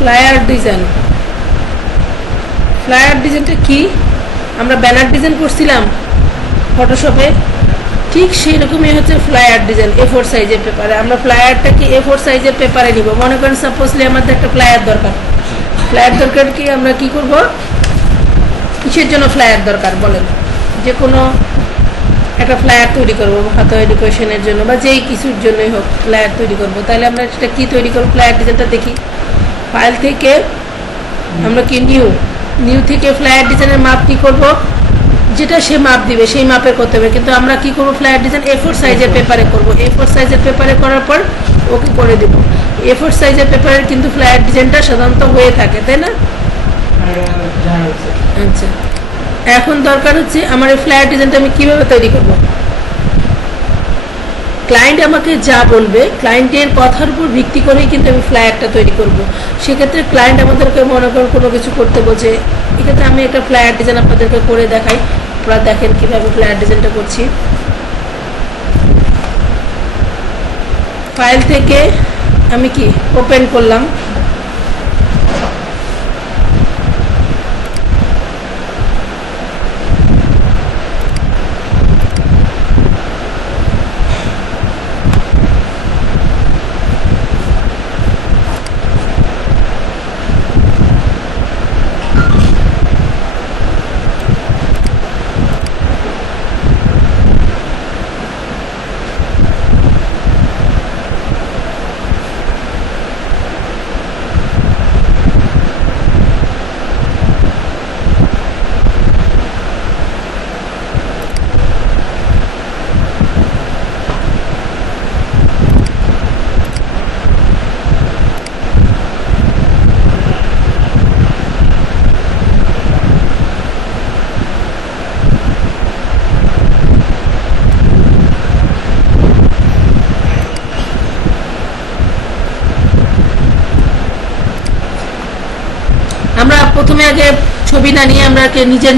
Flyer design. Flyer ডিজাইনটা কি? আমরা ব্যানার ডিজাইন করছিলাম ফটোশপে, ঠিক সেই রকমই হচ্ছে ফ্লায়ার ডিজাইন। A4 সাইজের পেপারে আমরা ফ্লায়ারটাকে A4 সাইজের পেপারে নিব। মনে করেন সাপোজলি আমাদের একটা ফ্লায়ার দরকার। ফ্লায়ার দরকার কি আমরা কি করব? কিসের জন্য ফ্লায়ার দরকার বলেন? যে কোনো একটা ফ্লায়ার তৈরি করবো, হাতে এডুকেশনের জন্য বা যেই কিছুর জন্যই হোক ফ্লায়ার তৈরি করব। তাহলে আমরা সেটা কী তৈরি করবো? ফ্লায়ার ডিজাইনটা দেখি। ফাইল থেকে আমরা কি নিউ থেকে ফ্লায়ার ডিজাইনের মাপ কী করব? যেটা সে মাপ দিবে সেই মাপে করতে হবে। কিন্তু আমরা কি করব? ফ্লায়ার ডিজাইন A4 সাইজের পেপারে করব। A4 সাইজের পেপারে করার পর ওকে করে দেব। A4 সাইজের পেপারের কিন্তু ফ্লায়ার ডিজাইনটা সাধারণত হয়ে থাকে, তাই না? আচ্ছা, এখন দরকার হচ্ছে আমার এই ফ্লায়ার ডিজাইনটা আমি কীভাবে তৈরি করব? ক্লায়েন্ট আমাকে যা বলবে, ক্লায়েন্টের কথার উপর ভিত্তি করেই কিন্তু আমি ফ্লায়ারটা তৈরি করব। সেক্ষেত্রে ক্লায়েন্ট আমাদেরকে মনে করেন কোনো কিছু করতে বলছে, এক্ষেত্রে আমি একটা ফ্লায়ার ডিজাইন আপনাদেরকে করে দেখাই। আপনারা দেখেন কীভাবে ফ্লায়ার ডিজাইনটা করছি। ফাইল থেকে আমি কি ওপেন করলাম। আমরা প্রথমে আগে ছবি না নিয়ে আমরা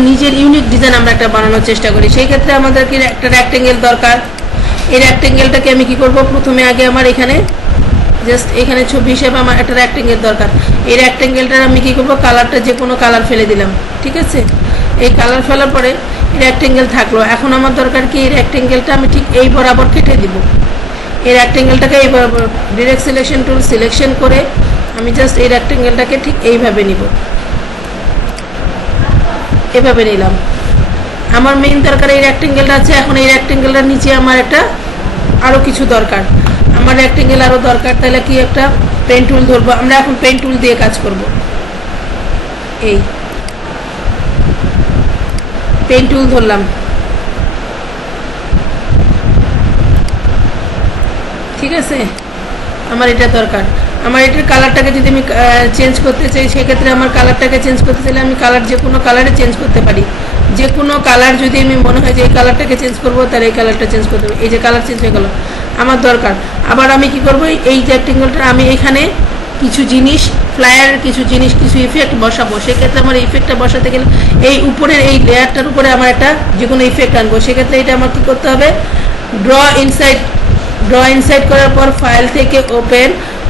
নিজের ইউনিক ডিজাইন আমরা একটা বানানোর চেষ্টা করি। সেই ক্ষেত্রে আমাদেরকে একটা রেক্টেঙ্গেল দরকার। এই রেক্টেঙ্গেলটাকে আমি কি করব? প্রথমে আগে আমার এখানে জাস্ট এখানে ছবি হিসেবে আমার একটা রেক্টেঙ্গেল দরকার। এই রেক্টেঙ্গেলটার আমি কি করব? কালারটা যে কোনো কালার ফেলে দিলাম, ঠিক আছে? এই কালার ফেলার পরে রেক্টেঙ্গেল থাকলো। এখন আমার দরকার কি? এই রেক্টেঙ্গেলটা আমি ঠিক এই বরাবর কেটে দিব। এই রেক্টেঙ্গেলটাকে এই বরাবর ডিরেক্ট সিলেকশন টুল সিলেকশন করে আমি জাস্ট এই রেক্টেঙ্গেলটাকে ঠিক এইভাবে নিব। এভাবে নিলাম। আমার মেইন দরকার এই রেক্টেঙ্গেলটা আছে। এখন এই রেক্টেঙ্গেলটার নিচে আমার একটা আরও কিছু দরকার। আমার রেক্টেঙ্গেল আরও দরকার। তাহলে কি একটা পেন টুল ধরবো। আমরা এখন পেন টুল দিয়ে কাজ করব। এই পেন টুল ধরলাম, ঠিক আছে? আমার এটা দরকার। আমার এটার কালারটাকে যদি আমি চেঞ্জ করতে চাই, সেক্ষেত্রে আমার কালারটাকে চেঞ্জ করতে চাইলে আমি কালার যে কোনো কালারে চেঞ্জ করতে পারি। যে কোনো কালার যদি আমি মনে হয় যে এই কালারটাকে চেঞ্জ করবো, তাহলে এই কালারটা চেঞ্জ করতে হবে। এই যে কালার চেঞ্জ হয়ে গেল আমার দরকার। আবার আমি কি করব? এই রেক্টেঙ্গেলটা আমি এখানে কিছু জিনিস ফ্লায়ারের কিছু ইফেক্ট বসাবো। সেক্ষেত্রে আমার ইফেক্টটা বসাতে গেলে এই উপরের এই লেয়ারটার উপরে আমার একটা যে কোনো ইফেক্ট আনবো। সেক্ষেত্রে এটা আমার কী করতে হবে? ড্র ইনসাইড করার পর ফাইল থেকে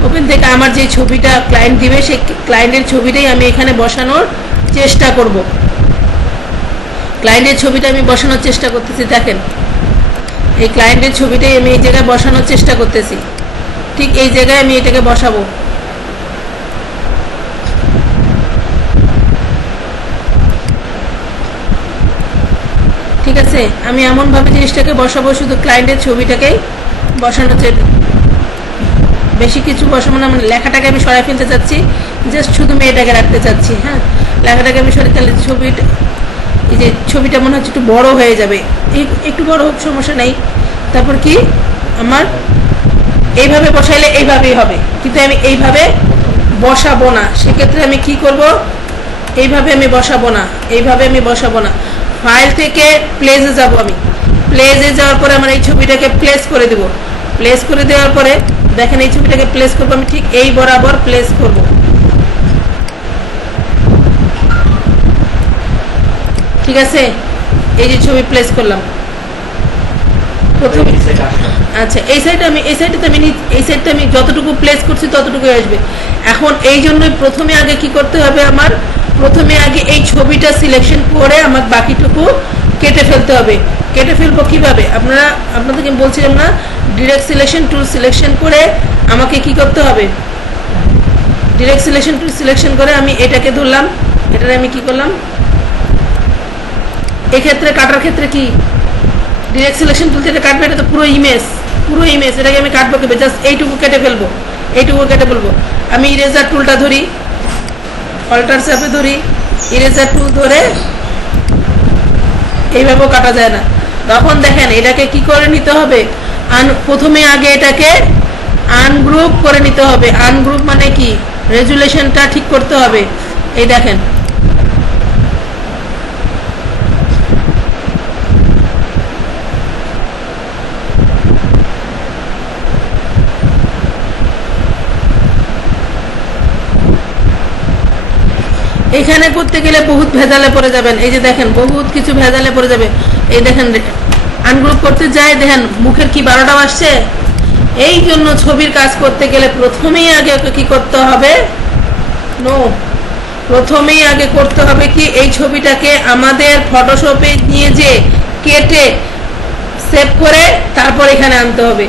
ওপেন থেকে আমার যে ছবিটা ক্লায়েন্ট দিবে সেই ক্লায়েন্টের ছবিটাই আমি এখানে বসানোর চেষ্টা করব। ক্লায়েন্টের ছবিটা আমি বসানোর চেষ্টা করতেছি। দেখেন এই ক্লায়েন্টের ছবিটাই আমি এই জায়গায় বসানোর চেষ্টা করতেছি। ঠিক এই জায়গায় আমি এটাকে বসাবো। ঠিক আছে? আমি এমনভাবে জিনিসটাকে বসাবো, শুধু ক্লায়েন্টের ছবিটাকেই বসানো বেশি কিছু বসাবো না। মানে লেখাটাকে আমি সরাই ফেলতে চাচ্ছি, জাস্ট শুধু মেয়েটাকে রাখতে চাচ্ছি। হ্যাঁ, লেখাটাকে আমি সরাই তাহলে ছবিটা এই যে ছবিটা মনে হচ্ছে একটু বড় হয়ে যাবে। একটু বড় হোক, সমস্যা নেই। তারপর কি আমার এইভাবে বসাইলে এইভাবেই হবে, কিন্তু আমি এইভাবে বসাবো না। সেক্ষেত্রে আমি কি করব? এইভাবে আমি বসাবো না। ফাইল থেকে প্লেসে যাব। আমি প্লেসে যাওয়ার পরে আমার এই ছবিটাকে প্লেস করে দেব। প্লেস করে দেওয়ার পরে দেখেন এই ছবিটাকে প্লেস করবো আমি ঠিক এই বরাবর প্লেস করব। ঠিক আছে? এই যে ছবি প্লেস করলাম প্রথমে। আচ্ছা, এই সাইডটা আমি যতটুকু প্লেস করছি ততটুকুই আসবে। এখন এই জন্যই প্রথমে আগে কি করতে হবে, আমার প্রথমে আগে এই ছবিটা সিলেকশন করে আমার বাকিটুকু কেটে ফেলতে হবে। কেটে ফেলবো কিভাবে, আপনাদেরকে বলছিলাম না, ডিরেক্ট সিলেকশন টুল সিলেকশন করে আমাকে কি করতে হবে, ডিরেক্ট সিলেকশন টুল সিলেকশন করে আমি এটাকে ধরলাম, এটারে আমি কি করলাম, এক্ষেত্রে কাটার ক্ষেত্রে কি ডিরেক্ট সিলেকশন টুল যেটা কাটবে এটা তো পুরো ইমেজ, এটাকে আমি কাটবো কিভাবে, জাস্ট এইটুকু কেটে ফেলবো, আমি ইরেজার টুলটা ধরি, অল্টার চাপে ধরি, ইরেজার টুল ধরে এইভাবেও কাটা যায় না। তখন দেখেন এটাকে কি করে নিতে হবে, প্রথমে আগে এটাকে আনগ্রুপ করে নিতে হবে। আনগ্রুপ মানে কি, রেজুলেশনটা ঠিক করতে হবে। এই দেখেন এখানে করতে গেলে বহুত ভেজালে পড়ে যাবেন, এই যে দেখেন বহুত কিছু ভেজালে পড়ে যাবে। এই দেখেন আনগ্রুপ করতে যায়, দেখেন মুখের কি 12টা আসছে। এই জন্য ছবির কাজ করতে গেলে প্রথমেই আগে কি করতে হবে, প্রথমেই আগে করতে হবে কি, এই ছবিটাকে আমাদের ফটোশপে নিয়ে যে কেটে সেভ করে তারপর এখানে আনতে হবে।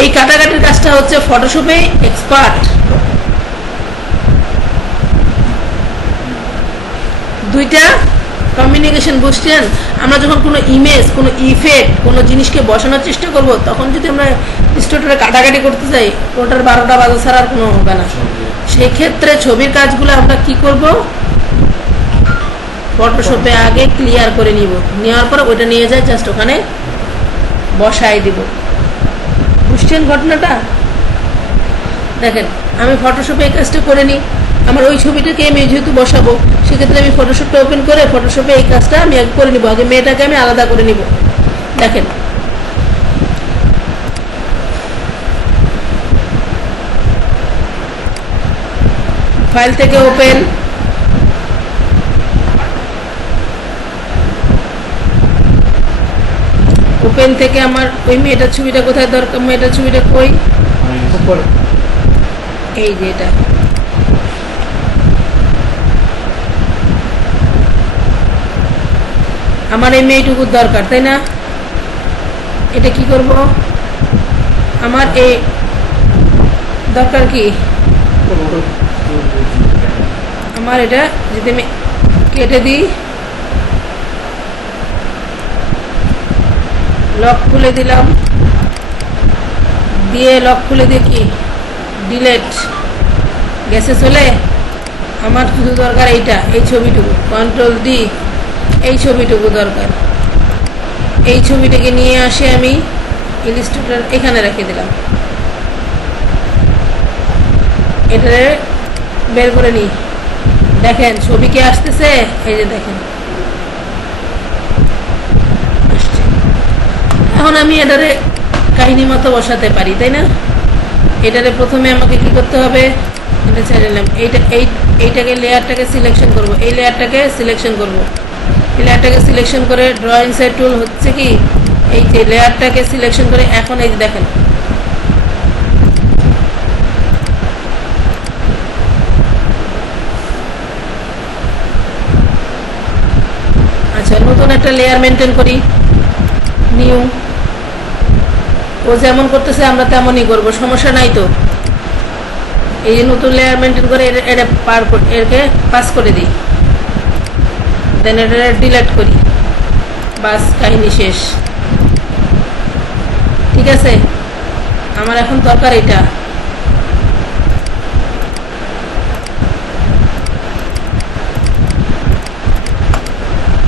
এই কাটাকাটির কাজটা হচ্ছে ফটোশপে এক্সপার্ট। দুইটা কমিউনিকেশন বুঝছেন। আমরা যখন কোনো ইমেজ, কোনো ইফেক্ট, কোনো জিনিসকে বসানোর চেষ্টা করব, তখন যদি আমরা স্টোরে কাটাকাটি করতে চাই, ওটার 12টা বাজা ছাড়া আর কোনো হবে না। সেই ক্ষেত্রে ছবির কাজগুলো আমরা কি করব, ফটোশপে আগে ক্লিয়ার করে নিব, নেওয়ার পর ওইটা নিয়ে যায় জাস্ট ওখানে বসাই দিব। বুঝছেন ঘটনাটা? দেখেন আমি ফটোশপে এই কাজটা করে নিই, আমার ওই ছবিটাকে আমি যেহেতু বসাবো, সেক্ষেত্রে আমি ফটোশপটা ওপেন করে ফটোশপে এই কাজটা আমি আগে করে নিব। আগে মেয়েটাকে আমি আলাদা করে নিব। দেখেন ফাইল থেকে ওপেন থেকে আমার ওই মেয়েটার ছবিটা কোথায় দরকার, মেয়েটার ছবিটা কই, এই যে এটা আমার এই মেয়েটুকুর দরকার, তাই না? এটা কি করব, আমার এই দরকার কি, আমার এটা যদি আমি কেটে দিই, লক খুলে দিলাম, দিয়ে লক খুলে দিয়ে কি ডিলেট গেছে চলে, আমার শুধু দরকার এইটা, এই ছবিটুকু, কন্ট্রোল ডি, এই ছবিটুকু দরকার। এই ছবিটাকে নিয়ে আসে আমি ইলাস্ট্রেটর এখানে রেখে দিলাম, এটা বের করে নিই। দেখেন ছবি কি আসতেছে, এই যে দেখেন আসছে। এখন আমি এটারে কাহিনী মতো বসাতে পারি, তাই না? এটারে প্রথমে আমাকে কি করতে হবে, এটা ছেড়ে নিলাম, এইটাকে লেয়ারটাকে সিলেকশন করব, এই লেয়ারটাকে সিলেকশন করব, লেয়ারটাকে সিলেকশন করে ড্র ইনসাইড টুল হচ্ছে কি, এই যে লেয়ারটাকে সিলেকশন করে এখন এই যে দেখেন আচ্ছা, নতুন একটা লেয়ার মেনটেন করি, নিউ। ও যেমন করতেছে আমরা তেমনই করব, সমস্যা নাই তো। এই যে নতুন লেয়ার মেনটেন করে এটা এরকে পাস করে দিই, দেন এটা ডিলিট করি, বাস কাহিনী শেষ। ঠিক আছে, আমার এখন দরকার এটা।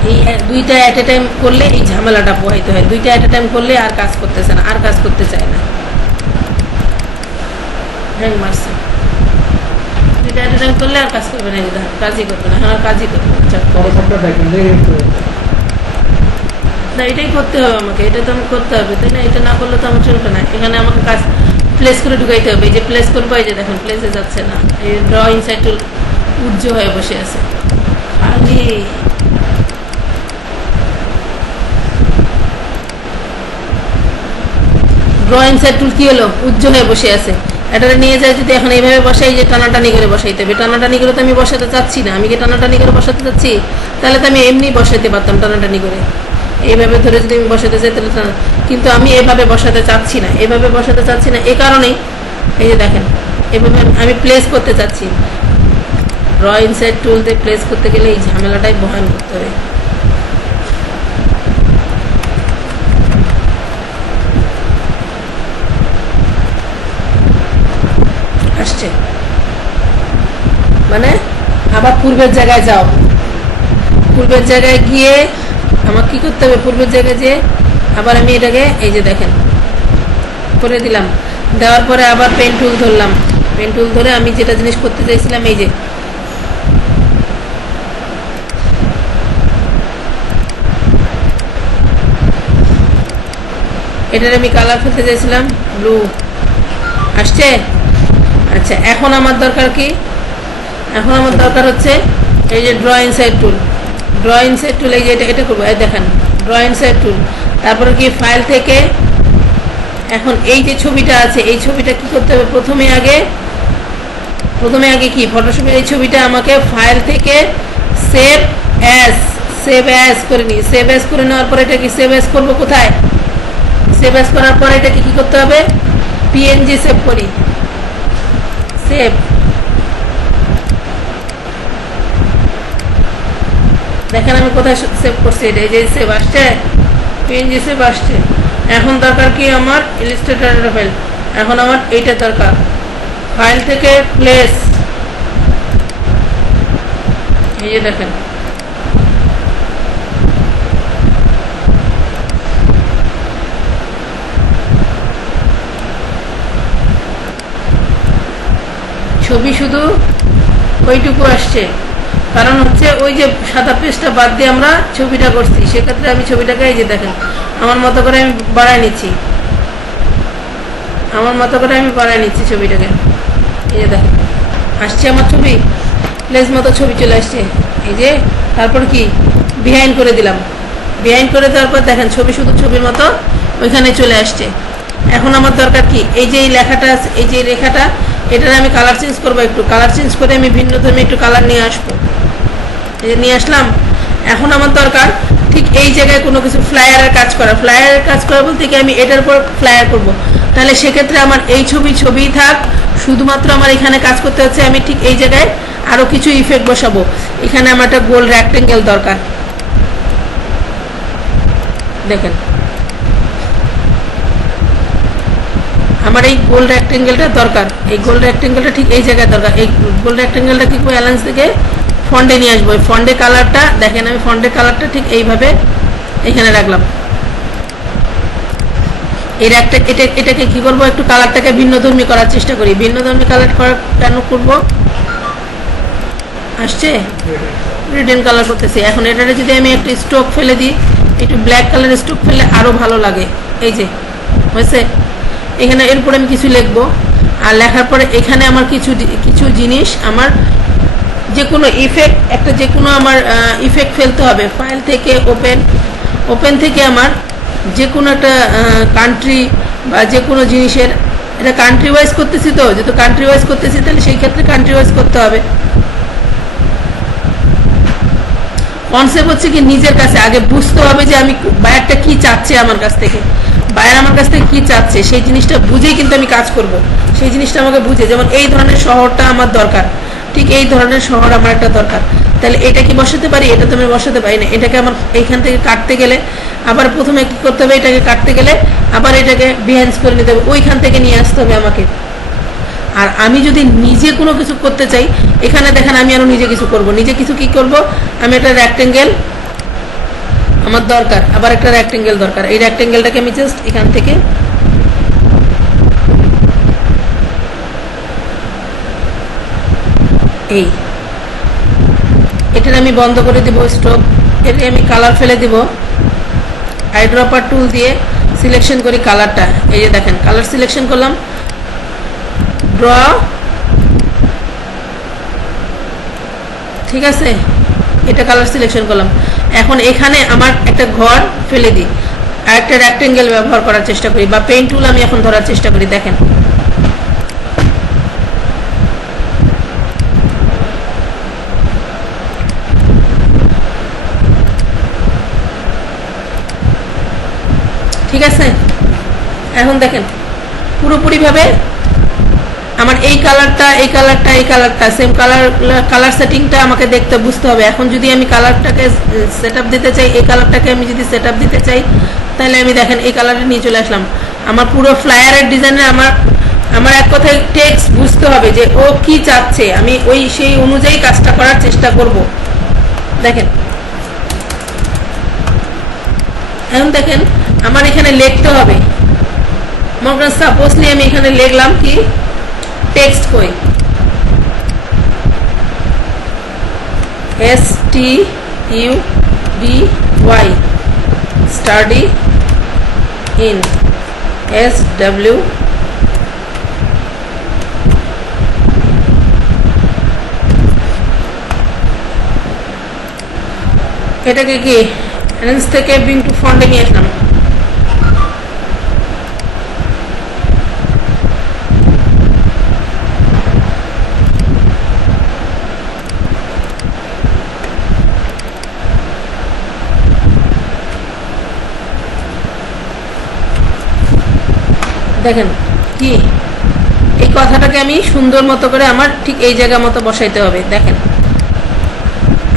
এই দুইটা অ্যাট এ টাইম করলে এই ঝামেলাটা পোহাইতে হয়, দুইটা অ্যাট এ টাইম করলে আর কাজ করতেছে না, আর কাজ করতে চায় না, হ্যাং মারছে। দুইটা অ্যাট এ টাইম করলে আর কাজ করবে না, কাজই করবে না, আর কাজই করবে না। এটাই করতে হবে আমাকে, এটা তো আমি করতে হবে, তাই না? এটা না করলে তো আমার চলবে না। এখানে আমাকে কাজ প্লেস করে ঢুকাইতে হবে, এই যে প্লেস করবো, এই যে দেখেন প্লেসে যাচ্ছে না, এই ড্র ইনসাইড টুল উজ্জ্ব হয়ে বসে আছে খালি। ড্র ইনসাইড টুল কি হলো, উজ্জ্ব হয়ে বসে আছে। এটারে নিয়ে যায় যদি এখন এইভাবে বসাই, যে টানাটানি করে বসাইতে হবে। টানাটানি করে তো আমি বসাতে চাচ্ছি না, আমি কি টানাটানি করে বসাতে চাচ্ছি? তাহলে তো আমি এমনি বসাইতে পারতাম টানাটানি করে, এইভাবে ধরে যদি আমি বসাতে চাই তাহলে কিন্তু আমি এভাবে বসাতে চাচ্ছি না, এভাবে বসাতে চাচ্ছি না। এই কারণেই এই যে দেখেন এভাবে আমি প্লেস করতে চাচ্ছি। ড্র ইনসাইড টুল দিয়ে প্লেস করতে গেলে এই ঝামেলাটাই বহন করতে হবে। আসছে মানে আবার পূর্বের জায়গায় যাও, পূর্বের জায়গায় গিয়ে আমার কি করতে হবে, পূর্বের জায়গায় যেয়ে আবার আমি এটাকে এই যে দেখেন করে দিলাম। দেওয়ার পরে আবার পেন টুল ধরলাম, পেন টুল ধরে আমি যেটা জিনিস করতে চাইছিলাম, এই যে এটার আমি কালার ফেলতে চাইছিলাম ব্লু। আসছে? আচ্ছা, এখন আমার দরকার কি, এখন আমার দরকার হচ্ছে এই যে ড্র ইনসাইড টুল। ড্র ইনসাইড টুল এই যে এটা করবো, এই দেখেন ড্র ইনসাইড টুল। তারপরে কি ফাইল থেকে এখন এই যে ছবিটা আছে, এই ছবিটা কি করতে হবে, প্রথমে আগে কি ফটোশপের এই ছবিটা আমাকে ফাইল থেকে সেভ অ্যাজ করে নিই। সেভ অ্যাজ করে নেওয়ার পরে এটা কি সেভ অ্যাজ করবো কোথায়, সেভ অ্যাজ করার পরে এটাকে কি করতে হবে, পিএনজি সেভ করি। সেভ, দেখেন আমি কোথায় সেভ করছি, এটা এই যে সেভ আসছে, পিএনজি সেভ আসছে। এখন দরকার কি আমার ইলাস্ট্রেটর ফাইল, এখন আমার এইটা দরকার, ফাইল থেকে প্লেস, এই যে দেখেন ছবি শুধু ওইটুকু আসছে, কারণ হচ্ছে ওই যে সাদা পেজটা বাদ দিয়ে আমরা ছবিটা করছি, সেক্ষেত্রে আমি ছবিটাকে এই যে দেখেন আমার মতো করে আমি বাড়ায় নিচ্ছি, আমার মতো করে আমি বাড়ায় নিচ্ছি ছবিটাকে। এই যে দেখেন আসছে আমার ছবি, প্লেস মতো ছবি চলে আসছে। এই যে তারপর কি বিহাইন্ড করে দিলাম, বিহাইন্ড করে দেওয়ার পর দেখেন ছবি শুধু ছবির মতো ওইখানে চলে আসছে। এখন আমার দরকার কি, এই যে এই লেখাটা আছে, এই যে লেখাটা, এটার আমি কালার চেঞ্জ করবো, একটু কালার চেঞ্জ করে আমি ভিন্ন ধর্মে একটু কালার নিয়ে আসবো। এই যে নিয়ে আসলাম। এখন আমার দরকার ঠিক এই জায়গায় কোনো কিছু ফ্লায়ারের কাজ করা, ফ্লায়ারের কাজ করা বলতে কি আমি এটার উপর ফ্লায়ার করব, তাহলে সেক্ষেত্রে আমার এই ছবিই থাক, শুধুমাত্র আমার এখানে কাজ করতে হচ্ছে আমি ঠিক এই জায়গায় আরও কিছু ইফেক্ট বসাবো। এখানে আমার একটা গোল রেক্টেঙ্গেল দরকার, দেখেন আমার এই গোল রেক্টেঙ্গেলটা দরকার, এই গোল রেক্টেঙ্গেলটা ঠিক এই জায়গায় দরকার। এই গোল রেক্টেঙ্গেলটা কি করে অ্যালায়েন্স থেকে ফন্টে নিয়ে আসবো, ফন্টে কালারটা দেখেন আমি ফন্টের কালারটা ঠিক এইভাবে এখানে রাখলাম। এর একটা এটাকে কি করবো, একটু কালারটাকে ভিন্নধর্মী করার চেষ্টা করি। ভিন্নধর্মী কালার করার কেন করব, আসছে রিডেন কালার করতেছি। এখন এটাতে যদি আমি একটু স্ট্রোক ফেলে দিই, একটু ব্ল্যাক কালারের স্ট্রোক ফেলে আরও ভালো লাগে। এই যে হয়েছে, এখানে এরপর আমি কিছু লিখবো, আর লেখার পরে এখানে আমার কিছু জিনিস আমার যে কোনো ইফেক্ট, একটা যে কোনো আমার ইফেক্ট ফেলতে হবে। ফাইল থেকে ওপেন থেকে আমার যে কোনো একটা কান্ট্রি বা যে কোনো জিনিসের, এটা কান্ট্রি ওয়াইজ করতেছি, তো যেহেতু কান্ট্রি ওয়াইজ করতেছি তাহলে সেই ক্ষেত্রে কান্ট্রি ওয়াইজ করতে হবে। কনসেপ্ট হচ্ছে কি নিজের কাছে আগে বুঝতে হবে যে আমি বায়ারটা কি চাচ্ছে আমার কাছ থেকে, বায়ার আমার কাছ থেকে কি চাচ্ছে সেই জিনিসটা বুঝেই কিন্তু আমি কাজ করব। সেই জিনিসটা আমাকে বুঝে, যেমন এই ধরনের শহরটা আমার দরকার, ঠিক এই ধরনের শহর আমার একটা দরকার, তাহলে এটা কি বসাতে পারি, এটা তো আমি বসাতে পারি না। এটাকে আমার এইখান থেকে কাটতে গেলে আবার প্রথমে কি করতে হবে, এটাকে কাটতে গেলে আবার এটাকে বিহেন্স করে নিতে হবে, ওইখান থেকে নিয়ে আসতে হবে আমাকে। আর আমি যদি নিজে কোনো কিছু করতে চাই, এখানে দেখেন আমি আরো নিজে কিছু করব। নিজে কিছু কি করব, আমি একটা রেক্টেঙ্গেল আমার দরকার, আবার একটা রেক্টেঙ্গেল দরকার। এই রেক্টেঙ্গেলটাকে আমি জাস্ট এখান থেকে এই এটার আমি বন্ধ করে দিব স্ট্রোক, এর আমি কালার ফেলে দিব, আইড্রপার টুল দিয়ে সিলেকশন করি কালারটা। এই যে দেখেন কালার সিলেকশন করলাম, ড্র, ঠিক আছে, এটা কালার সিলেকশন করলাম। এখন এখানে আমার একটা ঘর ফেলে দিই, আর একটা রেক্টেঙ্গেল ব্যবহার করার চেষ্টা করি, বা পেন টুল আমি এখন ধরার চেষ্টা করি। দেখেন আছে? এখন দেখেন পুরোপুরিভাবে আমার এই কালারটা সেম কালার সেটিংটা আমাকে দেখতে বুঝতে হবে। এখন যদি আমি কালারটাকে সেট আপ দিতে চাই, এই কালারটাকে আমি যদি সেট আপ দিতে চাই, তাহলে আমি দেখেন এই কালারে নিয়ে চলে আসলাম। আমার পুরো ফ্লায়ারের ডিজাইনে আমার এক কথায় টেক্সট বুঝতে হবে যে ও কি চাচ্ছে, আমি সেই অনুযায়ী কাজটা করার চেষ্টা করব। দেখেন এখন দেখেন আমার এখানে লিখতে হবে, মনে করেন সাপোজলি আমি এখানে লিখলাম কি টেক্সট কই STUDY স্টাডি ইন SW এটাকে কি রেঞ্জ থেকে ব্রিং টু ফন্টে নিয়ে আসলাম। দেখেন কি এই কথাটাকে আমি সুন্দর মতো করে আমার ঠিক এই জায়গা মতো বসাইতে হবে। দেখেন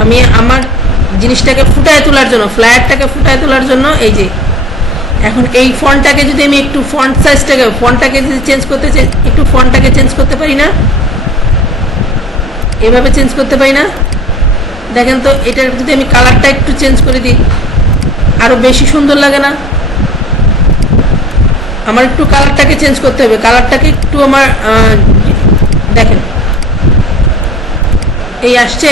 আমি আমার জিনিসটাকে ফুটায় তোলার জন্য, ফ্লায়ারটাকে ফুটায় তোলার জন্য এই যে এখন এই ফন্টটাকে যদি আমি একটু ফন্টটাকে যদি চেঞ্জ করতে চাই, একটু ফন্টটাকে চেঞ্জ করতে পারি না? এভাবে চেঞ্জ করতে পারি না? দেখেন তো এটার যদি আমি কালারটা একটু চেঞ্জ করে দিই আরো বেশি সুন্দর লাগে না? আমার একটু কালারটাকে চেঞ্জ করতে হবে, কালারটাকে একটু আমার দেখেন এই আসছে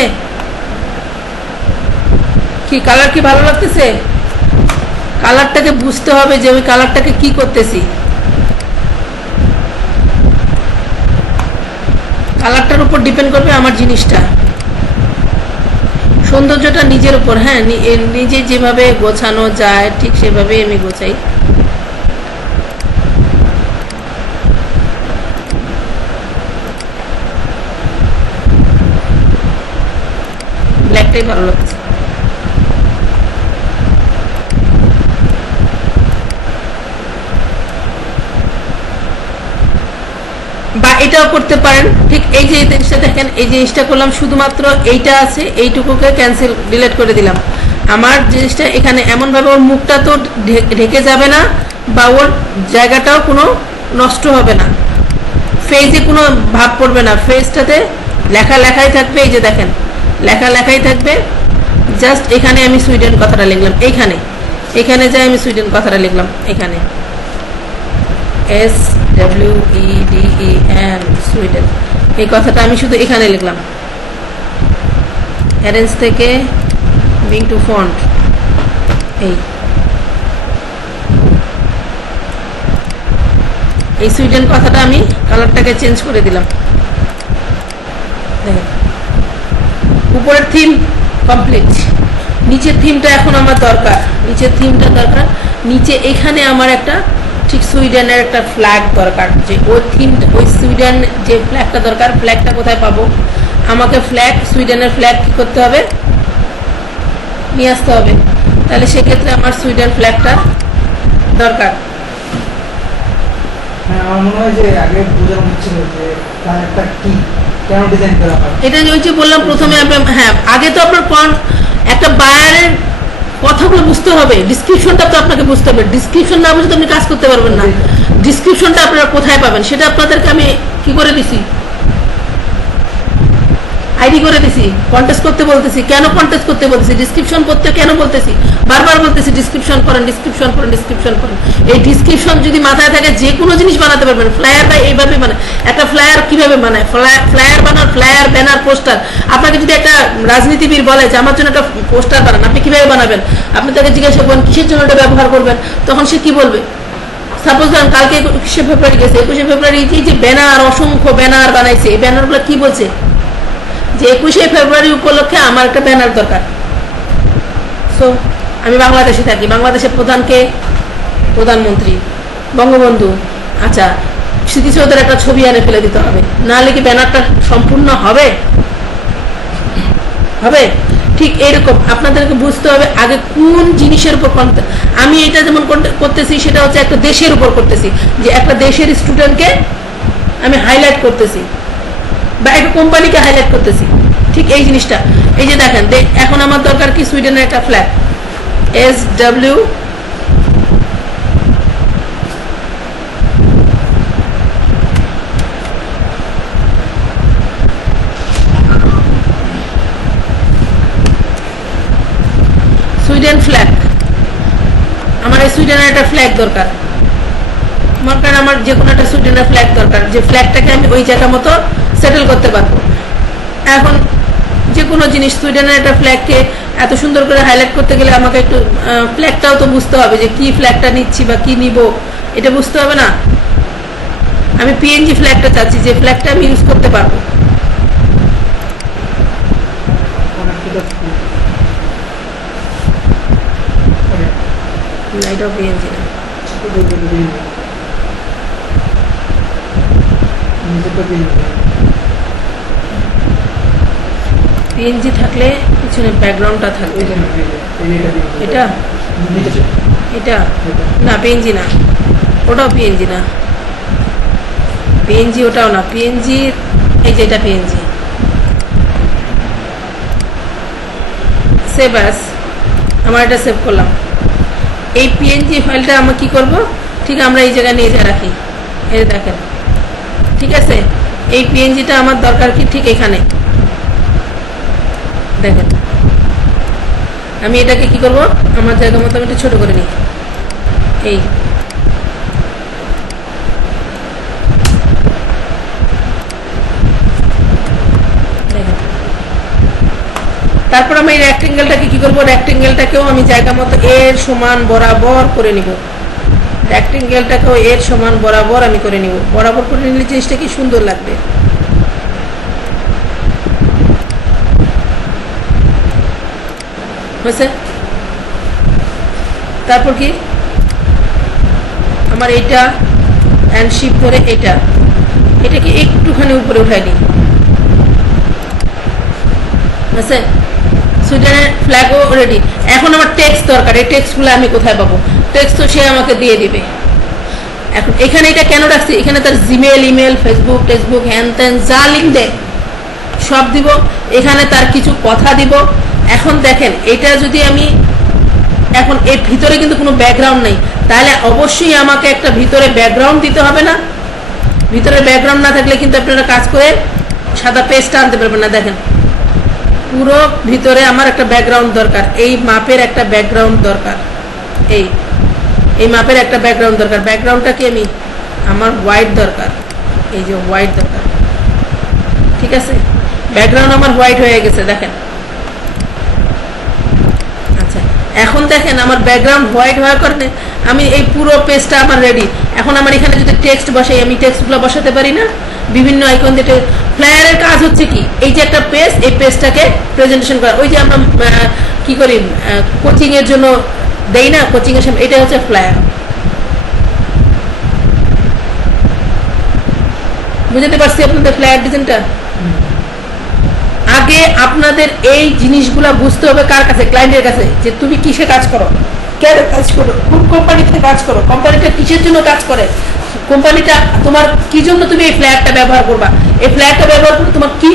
কি কালার, কি ভালো লাগতেছে? কালারটাকে বুঝতে হবে যে আমি কালারটাকে কি করতেছি। কালারটার উপর ডিপেন্ড করবে আমার জিনিসটা, সৌন্দর্যটা নিজের উপর। হ্যাঁ, নিজে যেভাবে গোছানো যায় ঠিক সেভাবে আমি গোছাই। ব্ল্যাকটাই ভালো লাগছে। বা এটাও করতে পারেন, ঠিক এই যে জিনিসটা দেখেন, এই জিনিসটা করলাম শুধুমাত্র এইটা আছে, এইটুকুকে ক্যান্সেল ডিলিট করে দিলাম। আমার জিনিসটা এখানে এমনভাবে ওর মুখটা তো ঢেকে যাবে না বা ওর জায়গাটাও কোনো নষ্ট হবে না, ফেজে কোনো ভাব পড়বে না, ফেজটাতে লেখাই থাকবে। এই যে দেখেন লেখাই থাকবে। জাস্ট এখানে আমি সুইডেন কথাটা লিখলাম, এখানে যাই আমি সুইডেন কথাটা লিখলাম, এখানে SWEDEN সুইডেন এই কথাটা আমি শুধু এখানে লিখলাম। অ্যারেঞ্জ থেকে ব্রিং টু ফন্ট, এই সুইডেন কথাটা আমি কালারটাকে চেঞ্জ করে দিলাম। দেখেন উপরের থিম কমপ্লিট, নিচের থিমটা এখন আমার দরকার, নিচে এখানে আমার একটা ঠিক সুইডেনের একটা ফ্ল্যাগ দরকার, যে ওই থিমটা, ওই সুইডেন যে ফ্ল্যাগটা দরকার, ফ্ল্যাগটা কোথায় পাবো? আমাকে সুইডেনের ফ্ল্যাগ কি করতে হবে? নিয়ে আসতে হবে। তাহলে সেক্ষেত্রে আমার সুইডেন ফ্ল্যাগটা দরকার। আমার মনে হয় যে আগে বোঝানো হচ্ছিল যে ফ্ল্যাগটা কি, কেন ডিজাইন করা হয়। এটা ওই যে বললাম প্রথমে, হ্যাঁ আগে তো আপনার একটা বায়ারের কথাগুলো বুঝতে হবে, ডিসক্রিপশনটা তো আপনাকে বুঝতে হবে। ডিসক্রিপশন না বুঝে তো আপনি কাজ করতে পারবেন না। ডিসক্রিপশনটা আপনারা কোথায় পাবেন সেটা আপনাদেরকে আমি কি করে দিছি, আইডি করে দিছি। কন্টেস্ট করতে বলতেছি, কেন কন্টেস্ট করতে বলতেছি? ডিসক্রিপশন করতে কেন বলতেছি? বারবার বলতেছি ডিসক্রিপশন করেন। এই ডিসক্রিপশন যদি মাথায় থাকে যে কোনো জিনিস বানাতে পারবেন। ফ্লায়ার বা এইভাবে মানে একটা ফ্লায়ার কিভাবে বানায়, ফ্লায়ার বানান, ফ্লায়ার, ব্যানার, পোস্টার। আপনাকে যদি একটা রাজনীতিবিদ বলে যে আমার জন্য একটা পোস্টার বানান, আপনি কিভাবে বানাবেন? আপনি তাকে জিজ্ঞাসা করবেন কিসের জন্য এটা ব্যবহার করবেন, তখন সে কি বলবে? সাপোজ ধরেন কালকে 21শে ফেব্রুয়ারি গেছে, 21শে ফেব্রুয়ারি যে ব্যানার, অসংখ্য ব্যানার বানাইছে, এই ব্যানারগুলো কি বলছে? যে 21শে ফেব্রুয়ারি উপলক্ষে আমার একটা ব্যানার দরকার। সো আমি বাংলাদেশে থাকি, বাংলাদেশের প্রধানকে প্রধানমন্ত্রী, বঙ্গবন্ধু, আচ্ছা স্মৃতিসৌধের একটা ছবি এনে ফেলে দিতে হবে, নাহলে কি ব্যানারটা সম্পূর্ণ হবে? ঠিক ঠিক এরকম আপনাদেরকে বুঝতে হবে আগে কোন জিনিসের উপর আমি এটা যেমন করতেছি সেটা হচ্ছে একটা দেশের উপর করতেছি, যে একটা দেশের স্টুডেন্টকে আমি হাইলাইট করতেছি বা একটা কোম্পানিকে হাইলাইট করতেছি। ঠিক এই জিনিসটা, এই যে দেখেন এখন আমার দরকার কি সুইডেনের একটা ফ্ল্যাগ SW সুইডেন ফ্ল্যাগ। আমার এই সুইডেনের একটা ফ্ল্যাগ দরকার, কারণ আমার যে কোনো একটা সুইডেনের ফ্ল্যাগ দরকার, যে ফ্ল্যাগটাকে আমি ওই জায়গা মতো সেটেল করতে পারবো। এখন যে কোনো জিনিস সুইডেনের একটা ফ্ল্যাগকে এত সুন্দর করে হাইলাইট করতে গেলে আমাকে একটু ফ্ল্যাগটাও তো বুঝতে হবে, যে কি ফ্ল্যাগটা নিচ্ছি বা কি নিব এটা বুঝতে হবে না। আমি PNG ফ্ল্যাগটা চাচ্ছি, যে ফ্ল্যাগটা আমি ইউজ করতে পারবো। না, এটাও PNG না। PNG থাকলে পিছনে ব্যাকগ্রাউন্ডটা থাকবে। এটা এটা না, PNG না, ওটাও PNG না। PNG ওটাও না, PNG এই যে এটা PNG। সেভ অ্যাজ, আমার এটা সেভ করলাম। এই PNG ফাইলটা আমরা কি করব, ঠিক আমরা এই জায়গায় নিয়ে যা রাখি, এই দেখেন। ঠিক আছে, এই PNGটা আমার দরকার কি ঠিক এখানে দেখেন। আমি এটাকে কি করব, আমার জায়গা মতো আমি একটু ছোট করে নিই। এই দেখেন, তারপর আমি এই রেক্টেঙ্গেলটাকে কি করব, রেক্টেঙ্গেলটাকেও আমি জায়গা মতো এর সমান বরাবর করে নিব। রেক্টেঙ্গেলটাকেও এর সমান বরাবর আমি করে নিব। বরাবর করে নিলে জিনিসটা কি সুন্দর লাগবে। হয়েছে? তারপর কি আমার এইটা হ্যান্ড শিফট করে এটাকে একটুখানি উপরে উঠাই দিই। বুঝছে? সুইডেনের ফ্ল্যাগও রেডি। এখন আমার টেক্সট দরকার, এই টেক্সটগুলো আমি কোথায় পাবো? টেক্সট তো সে আমাকে দিয়ে দিবে। এখন এখানে এটা কেন রাখছি, এখানে তার জিমেল, ইমেল, ফেসবুক, টেক্সটবুক, হ্যান ত্যান যা লিঙ্ক দেয় সব দিব, এখানে তার কিছু কথা দিব। এখন দেখেন এটা যদি আমি এখন এর ভিতরে কিন্তু কোনো ব্যাকগ্রাউন্ড নেই, তাহলে অবশ্যই আমাকে একটা ভিতরে ব্যাকগ্রাউন্ড দিতে হবে না? ভিতরে ব্যাকগ্রাউন্ড না থাকলে কিন্তু আপনারা কাজ করে সাদা পেজটা আনতে পারবেন না। দেখেন পুরো ভিতরে আমার একটা ব্যাকগ্রাউন্ড দরকার, এই মাপের একটা ব্যাকগ্রাউন্ড দরকার, এই মাপের একটা ব্যাকগ্রাউন্ড দরকার। ব্যাকগ্রাউন্ডটা কি আমি আমার হোয়াইট দরকার, এই যে হোয়াইট দরকার। ঠিক আছে, ব্যাকগ্রাউন্ড আমার হোয়াইট হয়ে গেছে দেখেন। আচ্ছা, এখন দেখেন আমার ব্যাকগ্রাউন্ড হোয়াইট হওয়ার কারণে আমি এই পুরো পেজটা আমার রেডি। এখন আমার এখানে যদি টেক্সট বসাই, আমি টেক্সটগুলো বসাতে পারি না? বিভিন্ন আইকন দিয়ে। ফ্লায়ারের কাজ হচ্ছে কি, এই যে একটা পেজ, এই পেজটাকে প্রেজেন্টেশন করা। ওই যে আমরা কি করি কোচিং এর জন্য দেই না, কোচিং এর সামনে, এটা হচ্ছে ফ্লায়ার। বুঝতে পারছি আপনাদের ফ্লায়ার ডিজাইনটা? আগে আপনাদের এই জিনিসগুলা বুঝতে হবে কার কাছে, ক্লায়েন্টের কাছে, যে তুমি কিসে কাজ করো, কেন কাজ করো, কোন কোম্পানিতে কাজ করো, কোম্পানিটা কিসের জন্য কাজ করে, কোম্পানিটা তোমার কি জন্য তুমি এই ফ্ল্যাগটা ব্যবহার করবা, এই ফ্ল্যাগটা ব্যবহার করে তোমার কি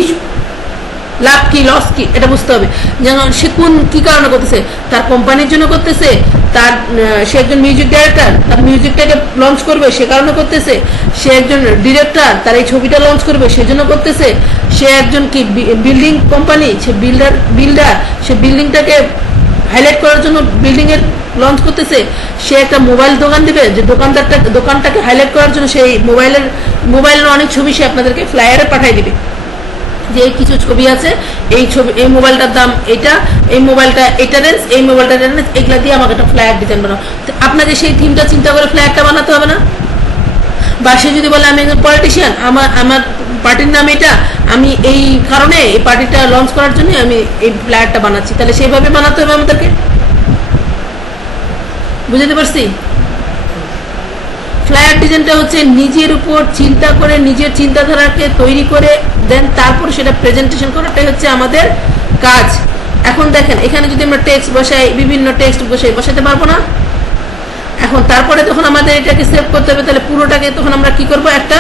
লাভ কি লস কি এটা বুঝতে হবে। যেমন সে কি কারণে করতেছে, তার কোম্পানির জন্য করতেছে, তার সে একজন মিউজিক ডাইরেক্টর, তার মিউজিকটাকে লঞ্চ করবে সে কারণে করতেছে, সে একজন ডিরেক্টর, তার এই ছবিটা লঞ্চ করবে সেজন্য করতেছে, সে একজন কি বিল্ডিং কোম্পানি, সে বিল্ডার, সে বিল্ডিংটাকে হাইলাইট করার জন্য বিল্ডিং এর লঞ্চ করতেছে, সে একটা মোবাইল দোকান দিবে, যে দোকানটাকে হাইলাইট করার জন্য সেই মোবাইলের অনেক ছবি সে আপনাদেরকে ফ্লায়ারে পাঠিয়ে দিবে, যে কিছু ছবি আছে, এই ছবি, এই মোবাইলটার দাম এটা, এই মোবাইলটা এটা রেঞ্জ, এই মোবাইলটা রেঞ্জ, এগুলা দিয়ে আমাকে একটা ফ্ল্যাগ ডিজাইন বানাও। আপনাকে সেই থিমটা চিন্তা করে ফ্ল্যাগটা বানাতে হবে না? বা সে যদি বলে আমি একজন পলিটিশিয়ান, আমার পার্টির নাম এটা, আমি এই কারণে এই পার্টিটা লঞ্চ করার জন্য আমি এই ফ্ল্যাগটা বানাচ্ছি, তাহলে সেইভাবে বানাতে হবে আমাদেরকে। বুঝতে পারছি? ফ্লায়ার ডিজাইনটা হচ্ছে নিজের উপর চিন্তা করে, নিজের চিন্তাধারাকে তৈরি করে দেন, তারপর সেটা প্রেজেন্টেশন করাটাই হচ্ছে আমাদের কাজ। এখন দেখেন এখানে যদি আমরা টেক্সট বসাই, বিভিন্ন টেক্সট বসাতে পারবো না। এখন তারপরে তখন আমাদের এটাকে সেভ করতে হবে, তাহলে পুরোটাকে তখন আমরা কি করব, একটা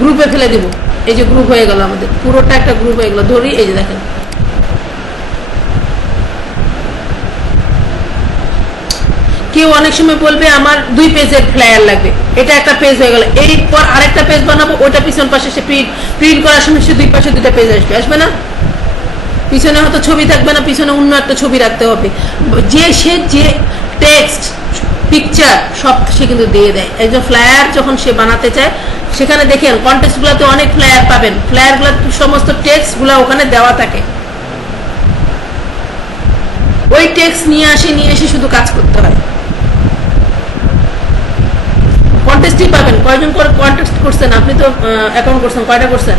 গ্রুপে ফেলে দিব। এই যে গ্রুপ হয়ে গেল, আমাদের পুরোটা একটা গ্রুপ হয়ে গেল। ধরি এই যে দেখেন, কেউ অনেক সময় বলবে আমার 2 পেজের ফ্লায়ার লাগবে, এটা একটা পেজ হয়ে গেল। এরপর আরেকটা পেজ বানাবো, ওটা পিছন পাশে সে প্রিন্ট করার সময় সে 2 পাশে 2টা পেজ আসবে না? পিছনে হয়তো ছবি থাকবে না, পিছনে অন্য একটা ছবি রাখতে হবে। যে টেক্সট পিকচার সব সে কিন্তু দিয়ে দেয়। একজন ফ্লায়ার যখন সে বানাতে চায়, সেখানে দেখেন কন্টেক্সটগুলোতে অনেক ফ্লায়ার পাবেন, ফ্লায়ারগুলো সমস্ত টেক্সটগুলো ওখানে দেওয়া থাকে। ওই টেক্সট নিয়ে এসে শুধু কাজ করতে হয়। কন্টেস্টই পাবেন। কয়জন করে কন্টেস্ট করছেন? আপনি তো অ্যাকাউন্ট করছেন, কয়টা করছেন?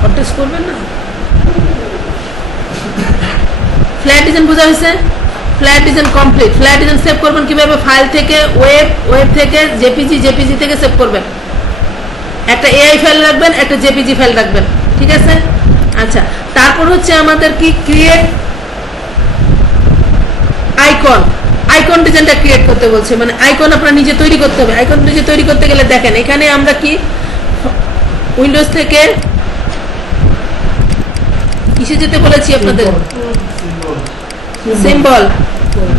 কন্টেস্ট করবেন না? ফ্ল্যাট ডিজাইন বোঝা হয়েছে? Flat design complete. Flat design save করবেন কিভাবে? ফাইল থেকে ওয়েব থেকে জেপিজি থেকে সেভ করবেন। একটা এআই ফাইল রাখবেন, একটা জেপিজি ফাইল রাখবেন, ঠিক আছে? আচ্ছা, তারপর হচ্ছে আমাদের কি ক্রিয়েট আইকন ডিজাইনটা ক্রিয়েট করতে বলছে, মানে আইকন আপনারা নিজে তৈরি করতে হবে। আইকন নিজে তৈরি করতে গেলে দেখেন এখানে আমরা কি উইন্ডোজ থেকে কিসে যেতে বলেছি আপনাদের?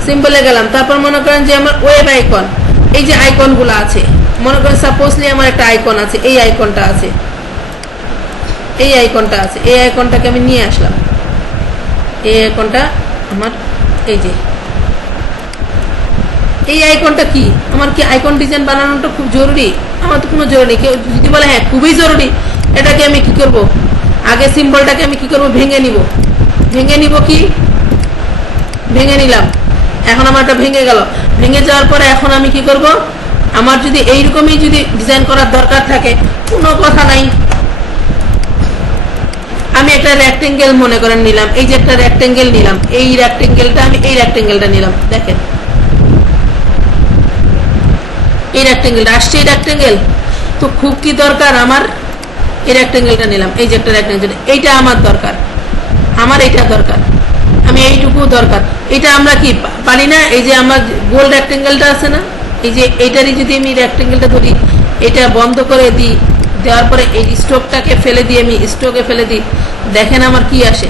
সিম্বলে গেলাম। তারপর মনে করেন যে আমার ওয়েব আইকন, এই যে আইকনগুলো আছে, মনে করেন সাপোজলি আমার একটা আইকন আছে, এই আইকনটা আছে, এই আইকনটাকে আমি নিয়ে আসলাম। এই আইকনটা আমার, এই আইকনটা কি আমার কি আইকন ডিজাইন বানানোটা খুব জরুরি? আমার তো কোনো জরুরি। কেউ যদি বলে হ্যাঁ খুবই জরুরি, এটাকে আমি কি করব, আগে সিম্বলটাকে আমি কি করব, ভেঙে নিব কি ভেঙে নিলাম। এখন আমার এটা ভেঙে গেল। ভেঙে যাওয়ার পরে এখন আমি কি করব, আমার যদি এইরকমই যদি ডিজাইন করার দরকার থাকে, কোনো কথা নাই, আমি একটা রেক্টেঙ্গেল মনে করেন নিলাম। এই যে একটা রেক্টেঙ্গেল নিলাম, এই রেক্টেঙ্গেলটা নিলাম। দেখেন এই রেক্টেঙ্গেলটা আসছে, এই রেক্টেঙ্গেল তো খুব কি দরকার আমার, এই রেক্টেঙ্গেলটা নিলাম। এই যে একটা রেক্টেঙ্গেল, এইটা আমার দরকার, আমার এইটা দরকার, আমি এইটুকু দরকার। এটা আমরা কি পারি না? এই যে আমার গোল রেক্টেঙ্গেলটা আছে না, এই যে এইটারই যদি আমি রেক্টেঙ্গেলটা ধরি, এটা বন্ধ করে দিই, দেওয়ার পরে এই স্ট্রোকটাকে ফেলে দিই, আমি স্ট্রোকে ফেলে দিই, দেখেন আমার কি আসে।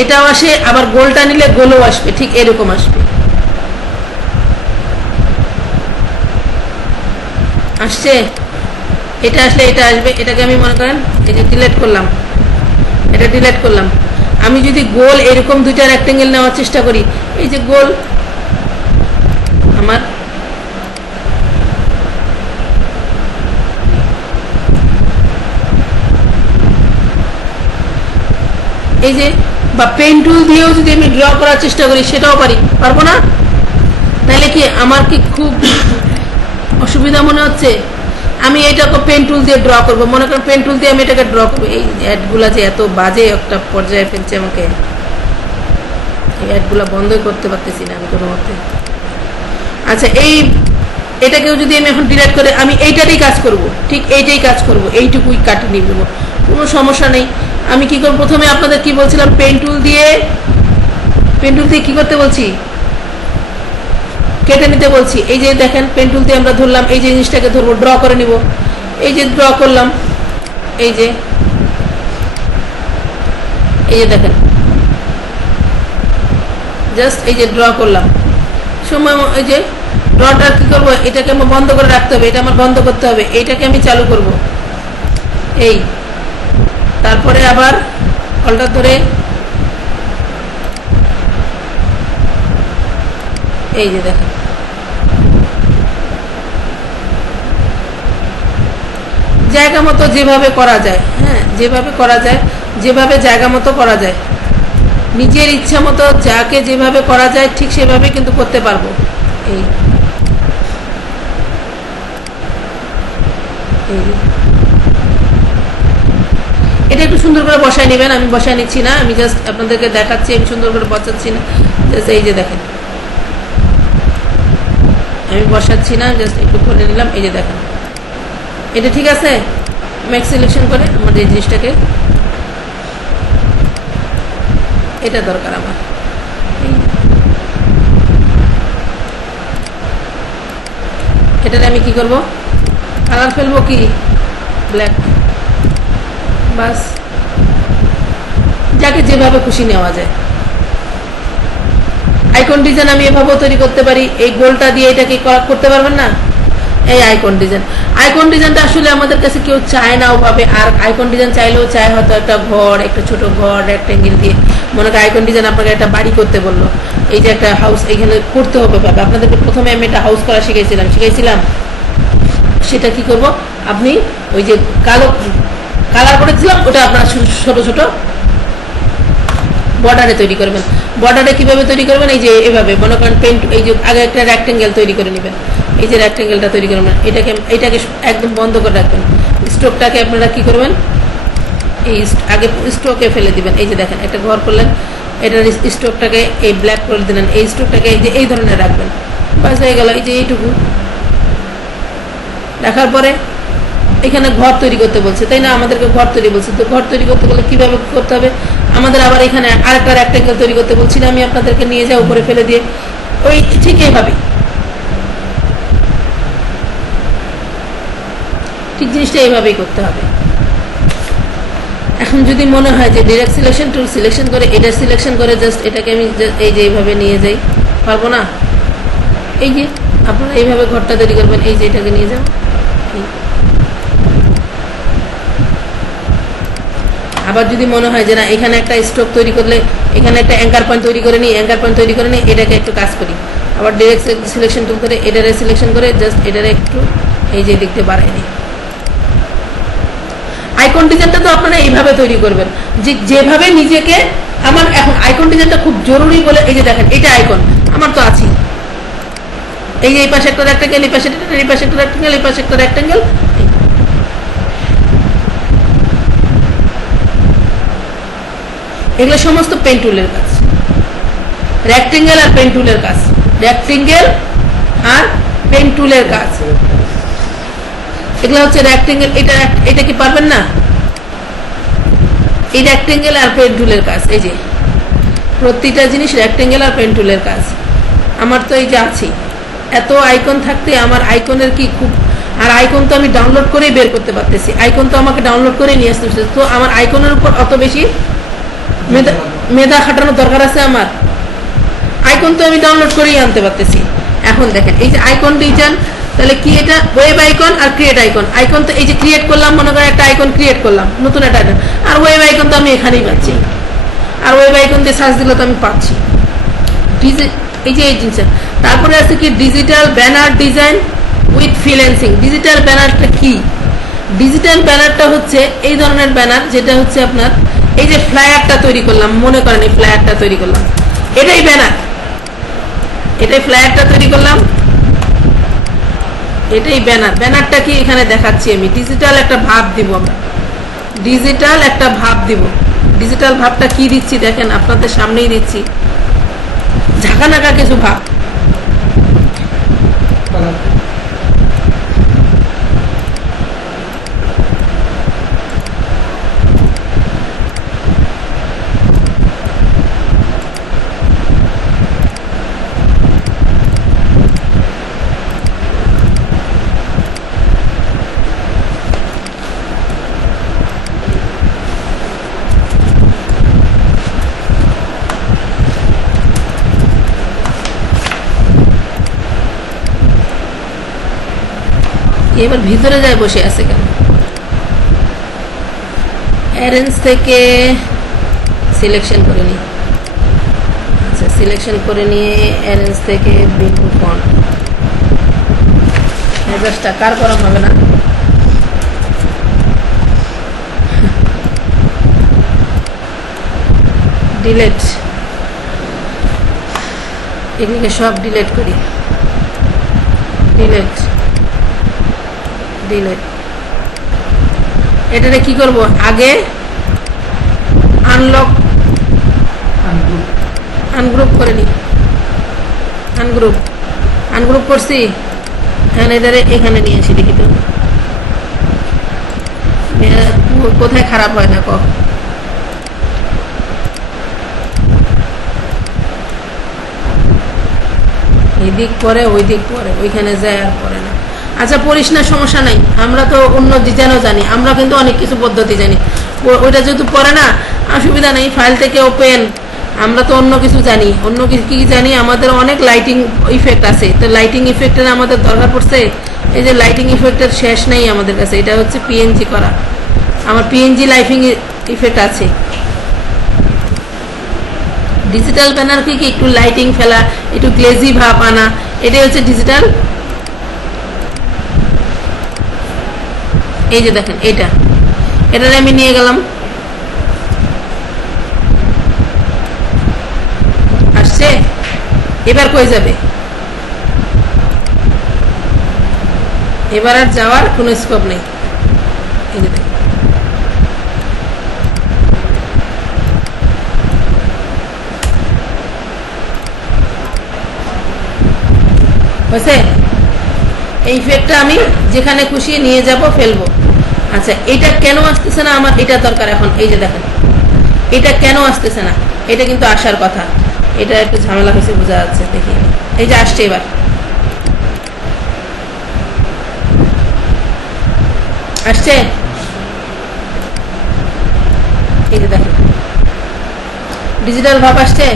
এটাও আসে, আবার গোলটা নিলে গোলও আসবে, ঠিক এরকম আসবে। আসছে, এটা আসলে এটা আসবে। এটাকে আমি মনে করেন এই যে ডিলিট করলাম, এটা ডিলিট করলাম। আমি যদি গোল এরকম 2টা রেক্টেঙ্গেল নেওয়ার চেষ্টা করি, এই যে গোল আমার, এই যে বা পেন টুল দিয়েও যদি আমি ড্র করার চেষ্টা করি, সেটাও পারবো না? তাহলে কি আমার কি খুব অসুবিধা মনে হচ্ছে? আমি এটাকে পেন টুল দিয়ে ড্র করবো, মনে করেন পেন টুল দিয়ে আমি এটাকে ড্র করবো। এই অ্যাডগুলা যে এত বাজে একটা পর্যায়ে ফেলছে আমাকে, এই অ্যাডগুলা বন্ধই করতে পারতেছি না আমি কোনো মতে। আচ্ছা, এটাকেও যদি আমি এখন ডিলিট করে আমি এইটারই কাজ করব, ঠিক এইটাই কাজ করব, এইটুকুই কাটি নিয়ে নেবো, কোনো সমস্যা নেই। আমি কি করব, প্রথমে আপনাদের কি বলছিলাম, পেন টুল দিয়ে কি করতে বলছি, কেটে নিতে বলছি। এই যে দেখেন পেন টুল দিয়ে আমরা ধরলাম, এই যে জিনিসটাকে ধরবো, ড্র করে নিব। এই যে ড্র করলাম, এই যে দেখেন জাস্ট এই যে ড্র করলাম, সময় এই যে ড্রটা কি করবো, এটাকে আমার বন্ধ করে রাখতে হবে, এটা আমার বন্ধ করতে হবে, এইটাকে আমি চালু করব। এই তারপরে আবার কলটা ধরে এই যে দেখেন জায়গা মতো যেভাবে করা যায়, হ্যাঁ যেভাবে করা যায়, যেভাবে জায়গা মতো করা যায়, নিজের ইচ্ছা মতো যাকে যেভাবে করা যায় ঠিক সেভাবে কিন্তু করতে পারবো। এই এটা একটু সুন্দর করে বসায় নেবেন, আমি বসায় নিচ্ছি না, আমি জাস্ট আপনাদেরকে দেখাচ্ছি, আমি সুন্দর করে বসাচ্ছি না, জাস্ট এই যে দেখেন আমি বসাচ্ছি না, জাস্ট একটু করে নিলাম, এই যে দেখেন এটা ঠিক আছে। ম্যাক্স সিলেকশন করে আমার এই জিনিসটাকে, এটা দরকার আমার, এটাতে আমি কি করব, কালার ফেলবো কি ব্ল্যাক, বাস যাকে যেভাবে খুশি নেওয়া যায়। আইকন ডিজাইন আমি এভাবেও তৈরি করতে পারি, এই গোলটা দিয়ে এটাকে করতে পারবেন না, এই আইকন ডিজাইন। আইকন ডিজাইনটা আসলে আমাদের কাছে কেউ চায় না ওভাবে, আর আইকন ডিজাইন চাইলেও চায় হয়তো একটা ঘর, একটা ছোট ঘর রেক্টেঙ্গেল দিয়ে, মনে করেন আইকন ডিজাইন আপনাকে একটা বাড়ি করতে বললো, এই যে একটা হাউস এখানে করতে হবে ভাবে, আপনাদেরকে প্রথমে আমি একটা হাউস করা শিখাইছিলাম, সেটা কি করব, আপনি ওই যে কালার করেছিলাম ওটা আপনার ছোট ছোট বর্ডারে তৈরি করবেন। বর্ডারে কিভাবে তৈরি করবেন, এই যে এভাবে মনে করেন পেন্ট, এই যে আগে একটা রেক্টেঙ্গেল তৈরি করে নেবেন, এই যে রেক্টেঙ্গেলটা তৈরি করবেন, এটাকে একদম বন্ধ করে রাখবেন, স্ট্রোকটাকে আপনারা কি করবেন, এই আগে স্ট্রোকে ফেলে দিবেন, এই যে দেখেন একটা ঘর করলেন, এটার স্ট্রোকটাকে এই ব্ল্যাক করে দিলেন, এই স্ট্রোকটাকে এই যে এই ধরনের রাখবেন, বাস হয়ে গেল, এই যে এইটুকু রাখার পরে এখানে ঘর তৈরি করতে বলছে, তাই না, আমাদেরকে ঘর তৈরি বলছে, তো ঘর তৈরি করতে গেলে কিভাবে করতে হবে, আমাদের আবার এখানে আরেকটা রেক্টেঙ্গেল তৈরি করতে বলছি না আমি আপনাদেরকে, নিয়ে যাও উপরে ফেলে দিয়ে, ওই ঠিক এইভাবে ঠিক জিনিসটা এইভাবেই করতে হবে। এখন যদি মনে হয় যে ডিরেক্ট সিলেকশন টুল সিলেকশন করে এটা সিলেকশন করে জাস্ট এটাকে আমি এই যে এইভাবে নিয়ে যাই, পারবো না, এই যে আপনারা এইভাবে ঘরটা তৈরি করবেন, এই যে এটাকে নিয়ে যাও, আবার যদি মনে হয় যে না এখানে একটা স্ট্রোক তৈরি করলে এখানে একটা অ্যাঙ্কার পয়েন্ট তৈরি করে নিই, এটাকে একটু কাজ করি, আবার ডিরেক্ট সিলেকশন টুল করে এটারে সিলেকশন করে জাস্ট এটারে একটু এই যে দিকতে বাড়াই নিই। আইকন ডিজাইনটা তো আপনারা এইভাবে তৈরি করবেন, যে যেভাবে নিজেকে, আমার এখন আইকন ডিজাইনটা খুব জরুরি বলে, এই যে দেখেন এটা আইকন আমার তো আছে, এই যে এই পাশে একটা রেক্টেঙ্গেল, এই পাশে একটা রেক্টেঙ্গেল, এই পাশে একটা রেক্টেঙ্গেল, এগুলো সমস্ত পেন টুলের কাজ, রেক্টেঙ্গেল আর পেন টুলের কাজ, রেক্টেঙ্গেল আর পেন টুলের কাজ, এগুলো হচ্ছে রেক্টেঙ্গেল, এটা কি পারবেন না, এই রেক্টেঙ্গেল আর পেন টুলের কাজ, এই যে প্রতিটা জিনিস রেক্টেঙ্গেল আর পেন টুলের কাজ। আমার তো এই যে আছে, এত আইকন থাকতে আমার আইকনের কি খুব, আর আইকন তো আমি ডাউনলোড করেই বের করতে পারতেছি, আইকন তো আমাকে ডাউনলোড করে নিয়ে আসতে হচ্ছে, তো আমার আইকনের উপর অত বেশি মেধা খাটানোর দরকার আছে আমার, আইকন তো আমি ডাউনলোড করেই আনতে পারতেছি। এখন দেখেন এই যে আইকন ডিজাইন, তাহলে কি এটা ওয়েব আইকন আর ক্রিয়েট আইকন, আইকন তো এই যে ক্রিয়েট করলাম, মনে করেন একটা আইকন ক্রিয়েট করলাম, নতুন একটা আইকন, আর ওয়েব আইকন তো আমি এখানেই পাচ্ছি, আর ওয়েব আইকন দিয়ে সার্চ দিলে তো আমি পাচ্ছি, এই যে এই জিনিসটা। তারপরে আছে কি digital banner design with freelancing. Digital ব্যানারটা কি, ডিজিটাল ব্যানারটা হচ্ছে এই ধরনের ব্যানার, যেটা হচ্ছে আপনার এই যে ফ্লায়ারটা তৈরি করলাম, মনে করেন এই ফ্লায়ারটা তৈরি করলাম, এটাই ব্যানার, এটাই ফ্লায়ারটা তৈরি করলাম, এটাই ব্যানার। ব্যানারটা কি এখানে দেখাচ্ছি আমি, ডিজিটাল একটা ভাব দিব, আমরা ডিজিটাল একটা ভাব দিব, ডিজিটাল ভাবটা কি দিচ্ছি দেখেন, আপনাদের সামনেই দিচ্ছি, ঝাঁকানাকা কিছু ভাব, এবার ভিতরে যায় বসে আছে কেন, অ্যারেঞ্জ থেকে সিলেকশন করে নিই, আচ্ছা সিলেকশন করে নিয়ে অ্যারেঞ্জ থেকে বিন্দু ফন্ট, মেজাজটা কার গরম হবে না, ডিলেট, এগুলিকে সব ডিলেট করি, ডিলেট ডিলেট। এটাতে কি করব, আগে আনলক আনগ্রুপ আনগ্রুপ করে নি, আনগ্রুপ করছি। এখানে এখানে নিয়ে আসি, দেখি তো কোথায় খারাপ হয় না ক। এই দিক পরে ওই দিক পরে, ওইখানে যায় আর পরে না। আচ্ছা পড়িস না, সমস্যা নাই, আমরা তো অন্য ডিজাইনও জানি, আমরা কিন্তু অনেক কিছু পদ্ধতি জানি। ওইটা যেহেতু পড়ে না, অসুবিধা নেই, ফাইল থেকে ওপেন। আমরা তো অন্য কিছু জানি, অন্য কিছু কি জানি, আমাদের অনেক লাইটিং ইফেক্ট আছে। তো লাইটিং ইফেক্টের আমাদের দরকার পড়ছে। এই যে লাইটিং ইফেক্টের শেষ নেই আমাদের কাছে, এটা হচ্ছে পিএনজি করা। আমার পিএনজি লাইটিং ইফেক্ট আছে। ডিজিটাল ব্যানার কি একটু লাইটিং ফেলা, একটু গ্লেজি ভাব আনা, এটাই হচ্ছে ডিজিটাল। এই যে দেখেন, এটারে আমি নিয়ে গেলাম, আসছে। এবার কই যাবে? এবার আর যাওয়ার কোনো স্কোপ নেই। এই যে দেখেন, হয়েছে। এই ইফেক্টটা আমি যেখানে খুশি নিয়ে যাব, ফেলবো। আচ্ছা, এটা কেন আসতেছে না আমার? এটা দরকার এখন। এই যে দেখেন, এটা কেন আসতেছে না? এটা কিন্তু আসার কথা। এটা একটু ঝামেলা হয়েছে, বোঝা যাচ্ছে। দেখি, এই যে আসছে, এবার আসছে। এই যে দেখেন, ডিজিটাল ভাব আসছে।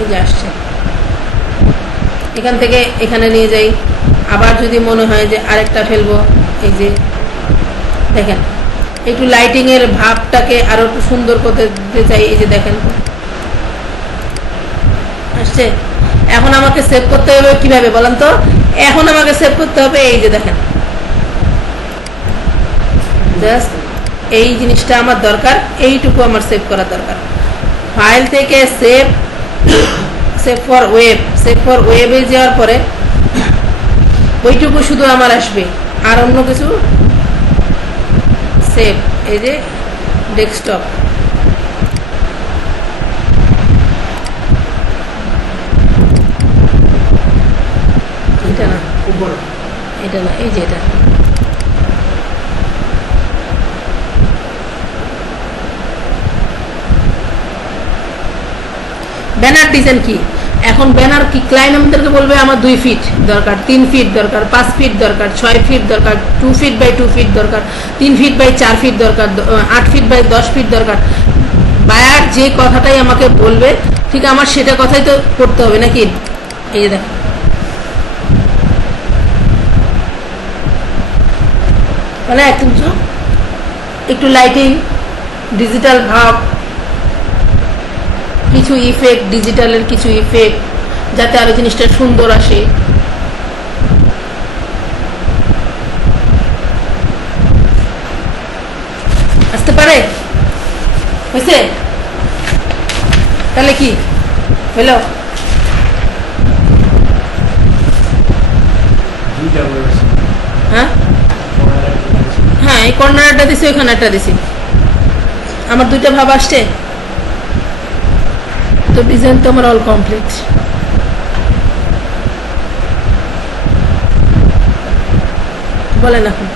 এই যে আসছে। এখান থেকে এখানে নিয়ে যাই। আবার যদি মনে হয় যে আরেকটা ফেলবো, এই যে দেখেন, একটু লাইটিং এর ভাবটাকে আরো একটু সুন্দর করতে চাই। এই যে দেখেন, আসছে। এখন আমাকে সেভ করতে হবে কিভাবে বলেন তো? এখন আমাকে সেভ করতে হবে, এই যে দেখেন, জাস্ট এই জিনিসটা আমার দরকার, এইটুকু আমার সেভ করা দরকার। ফাইল থেকে সেভ ফর ওয়েবে যাওয়ার পরে ওইটুকু শুধু আমার আসবে, আর অন্য কিছু সেভ। এই যে ডেস্কটপ, এটা না, উপরে এটা না, এই যে এটা। ব্যানার ডিজাইন কি? এখন ব্যানার কি ক্লায়েন্ট আমাদেরকে বলবে আমার 2 ফিট দরকার, 3 ফিট দরকার, 5 ফিট দরকার, 6 ফিট দরকার, 2 ফিট বাই 2 ফিট দরকার, 3 ফিট বাই 4 ফিট দরকার, 8 ফিট বাই 10 ফিট দরকার। বায়ার যে কথাটাই আমাকে বলবে, ঠিক আমার সেটা কথাই তো করতে হবে নাকি? এই যে দেখ, মানে একটু লাইটিং, ডিজিটাল ভাব, কিছু ইফেক্ট, ডিজিটালের কিছু ইফেক্ট, যাতে আরো জিনিসটা সুন্দর আসে। আসতে পারে? হয়েছে? তাহলে কি হইল? হ্যাঁ হ্যাঁ, এই কর্নারটা দিছি, ওইখানে একটা দিছি। আমার 2টা ভাব আসছে। তো ডিজাইন তো আমার অল কমপ্লিট। বলেন এখন।